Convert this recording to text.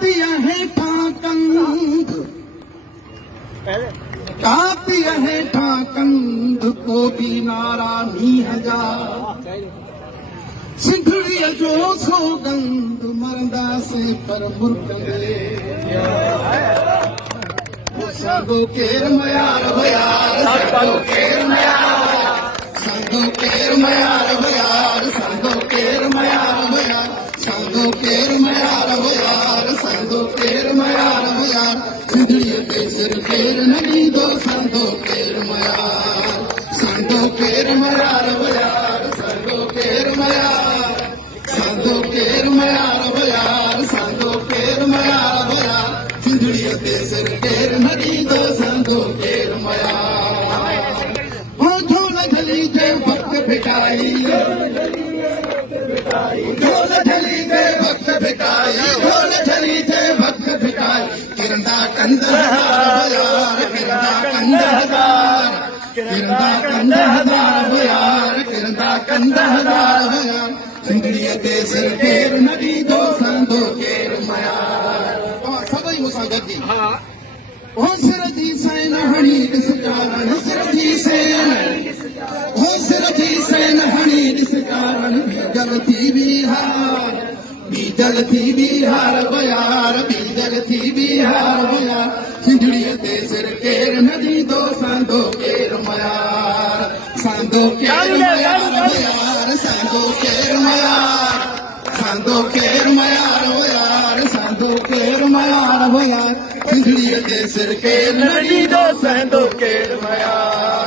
Katya हेठा कंध Katya हेठा कंध को भी नारा नीह जा सिंधड़ीअ जो सौगंध मरंदा से पर मुर्कंदे संगो केर मयार भयार संगो केर मयार संगो केर मयार भयार संगो केर मयार भयार संगो केर मयार भयार संगो केर मयार भयार सिंधड़ीअ ते सिर केर नदी दो संगो केर मयार संगो केर मयार भयार संगो केर मयार संगो केर मयार भयार संगो केर मयार भयार सिंधड़ीअ ते सिर केर नदी दो संगो केर मयार हो झोल झली जे वक्त भिटाई झोल झली जे वक्त भिटाई झोल झली जे वक्त भिटाई किरंदा कंद हजार किरंदा कंद हजार किरंदा कंद हजार भयार किरंदा कंद हजार भयार सिंधड़ीअ ते सिर केर नदी दो संगो केर मयार सभई मूंसां गॾिजी हो सिर जी सैन हणी ॾिस चारण सिर जी सैन हो सिर जी सैन हणी ॾिस चारण बीजल थी बिहार बीजल थी बिहार भयार बीजल थी बिहार भयार सिंधड़ीअ ते सिर केर नदी दो संगो केर मयार संगो केर मयार भयार संगो केर मयार संगो केर मयार भयार संगो केर मयार भयार सिंधड़ीअ ते सिर केर नदी दो संगो केर मयार